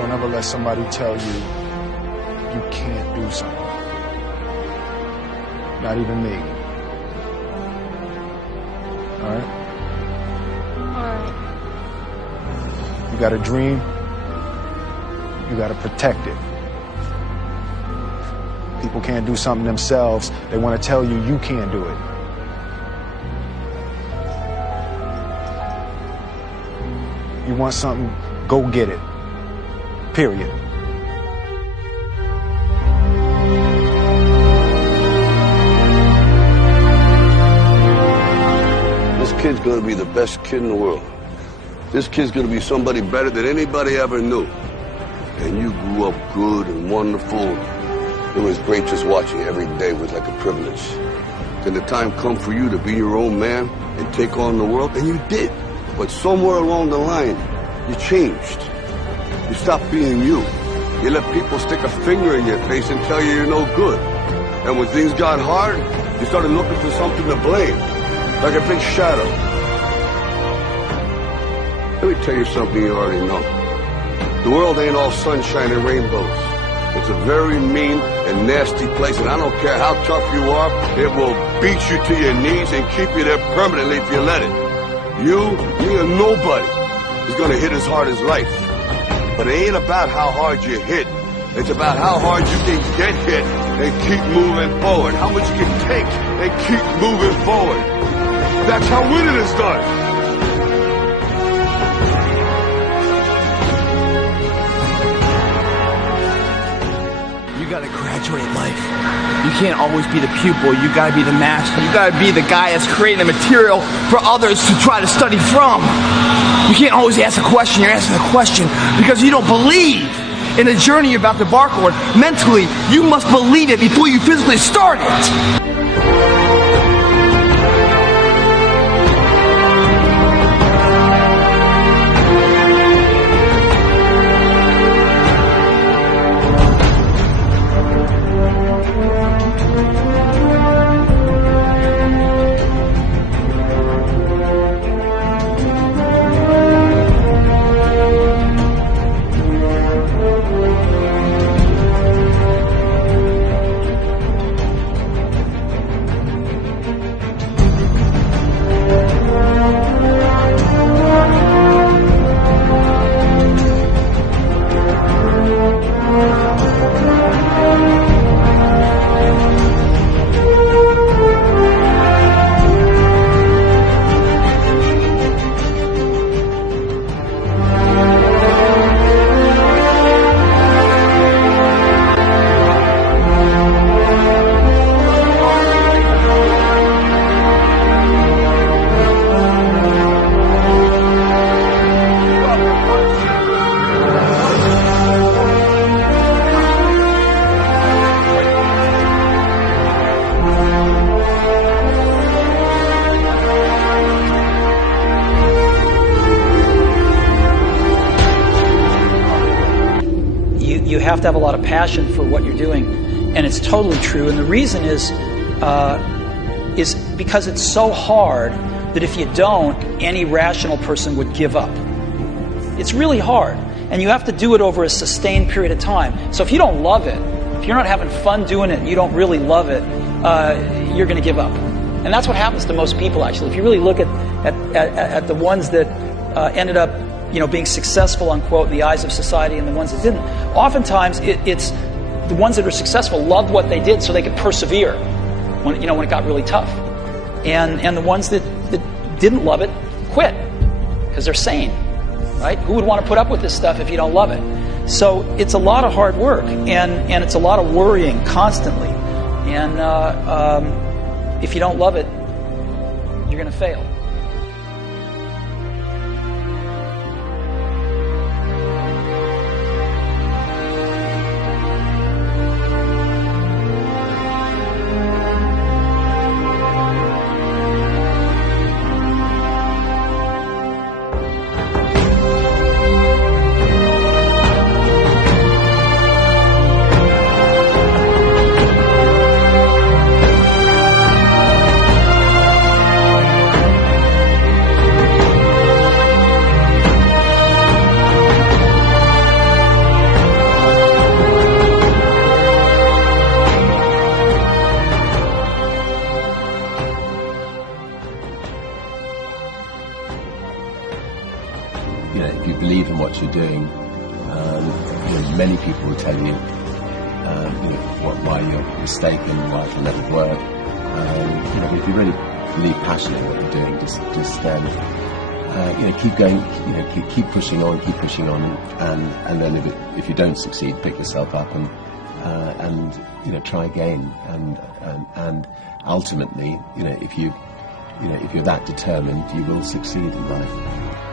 Don't ever let somebody tell you you can't do something. Not even me. All right? Alright. You got a dream, you got to protect it. People can't do something themselves. They want to tell you you can't do it. You want something, go get it. Period. This kid's gonna be the best kid in the world. This kid's gonna be somebody better than anybody ever knew. And you grew up good and wonderful. It was great just watching every day was like a privilege. Then the time come for you to be your own man and take on the world, and you did. But somewhere along the line, you changed. You stopped being you. You let people stick a finger in your face and tell you you're no good. And when things got hard, you started looking for something to blame, like a big shadow. Let me tell you something you already know. The world ain't all sunshine and rainbows. It's a very mean and nasty place, and I don't care how tough you are, it will beat you to your knees and keep you there permanently if you let it. You, me, or nobody is gonna hit as hard as life. But it ain't about how hard you hit. It's about how hard you can get hit and keep moving forward. How much you can take and keep moving forward. That's how winning is done. You gotta graduate life. You can't always be the pupil. You gotta be the master. You gotta be the guy that's creating the material for others to try to study from. You can't always ask a question. You're asking a question because you don't believe in the journey you're about to embark on. Mentally, you must believe it before you physically start it. You have to have a lot of passion for what you're doing, and it's totally true. And the reason is because it's so hard that if you don't, any rational person would give up. It's really hard, and you have to do it over a sustained period of time. So if you don't love it, if you're not having fun doing it, and you don't really love it, you're going to give up. And that's what happens to most people, actually. If you really look at the ones that ended up being successful, unquote, in the eyes of society, and the ones that didn't. Oftentimes, it's the ones that are successful loved what they did so they could persevere when it got really tough. And the ones that didn't love it quit because they're sane, right? Who would want to put up with this stuff if you don't love it? So it's a lot of hard work, and it's a lot of worrying constantly. And if you don't love it, you're going to fail. Many people will tell you, why you're mistaken, why it'll never work. If you really believe passionately what you're doing, just keep going, keep pushing on, and then if you don't succeed, pick yourself up and try again, and ultimately, if you're that determined, you will succeed in life.